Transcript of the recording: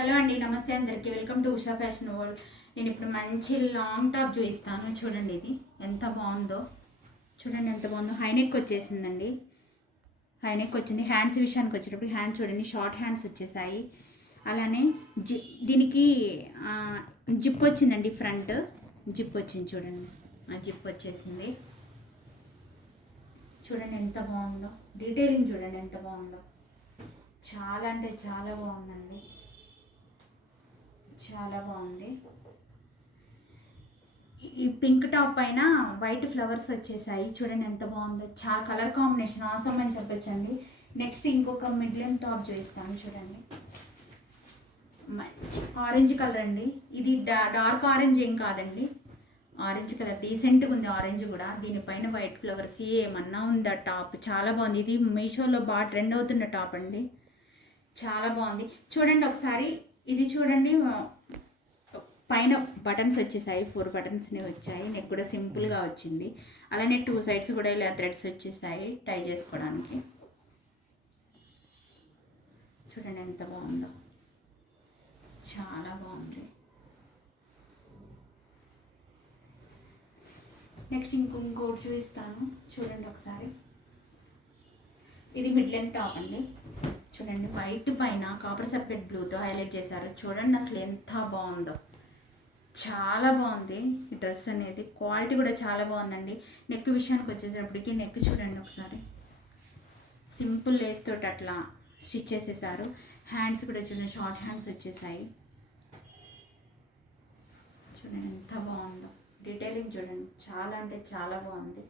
Hello అండి, నమస్తే అందరికీ. Welcome to Usha fashion world. నేను ఇప్పుడు మంచి లాంగ్ టాప్ చూపిస్తాను. చూడండి, ఇది ఎంత బాగుందో. చూడండి ఎంత బాగుందో. హైనెక్ వచ్చేసిందండి. హైనెక్ వచ్చింది. హ్యాండ్స్ విషయానికి వచ్చేటప్పుడు హ్యాండ్స్ చూడండి, షార్ట్ హ్యాండ్స్ వచ్చేసాయి. అలానే దీనికి జిప్ వచ్చిందండి. ఫ్రంట్ జిప్ వచ్చింది. చూడండి, ఆ జిప్ వచ్చేసింది. చూడండి ఎంత బాగుందో. డీటెయిలింగ్ చూడండి ఎంత బాగుందో. చాలా అంటే చాలా బాగుందండి. చాలా బాగుంది. ఈ పింక్ టాప్ పైన వైట్ ఫ్లవర్స్ వచ్చేసాయి. చూడండి ఎంత బాగుందో. చాలా కలర్ కాంబినేషన్ అవసరం అని చెప్పొచ్చండి. నెక్స్ట్ ఇంకొక మిడ్ లెంత్ టాప్ చూపిస్తాను. చూడండి, మంచి ఆరెంజ్ కలర్ అండి. ఇది డార్క్ ఆరెంజ్ ఏం కాదండి, ఆరెంజ్ కలర్ డీసెంట్గా ఉంది. ఆరెంజ్ కూడా. దీనిపైన వైట్ ఫ్లవర్స్ ఏమన్నా ఉందా టాప్. చాలా బాగుంది. ఇది మీషోలో బాగా ట్రెండ్ అవుతున్న టాప్ అండి. చాలా బాగుంది. చూడండి ఒకసారి ఇది చూడండి. పైన బటన్స్ వచ్చేసాయి. 4 బటన్స్ని వచ్చాయి. నెక్ కూడా సింపుల్గా వచ్చింది. అలానే 2 సైడ్స్ కూడా ఇలా థ్రెడ్స్ వచ్చేసాయి టై చేసుకోవడానికి. చూడండి ఎంత బాగుందో. చాలా బాగుంది. నెక్స్ట్ ఇంకోటి చూపిస్తాను. చూడండి ఒకసారి. ఇది మిడ్ లెంత్ టాప్ అండి. చూడండి, వైట్ పైన కాపర్ సర్ఫెట్ బ్లూతో హైలైట్ చేశారు. చూడండి అసలు ఎంత బాగుందో. చాలా బాగుంది ఈ డ్రెస్ అనేది. క్వాలిటీ కూడా చాలా బాగుందండి. నెక్ విషయానికి వచ్చేటప్పటికి నెక్ చూడండి ఒకసారి. సింపుల్ లేస్ తోటి అట్లా స్టిచ్ చేసేసారు. హ్యాండ్స్ కూడా చూడండి, షార్ట్ హ్యాండ్స్ వచ్చేసాయి. చూడండి ఎంత బాగుందో. డీటెయిలింగ్ చూడండి, చాలా అంటే చాలా బాగుంది.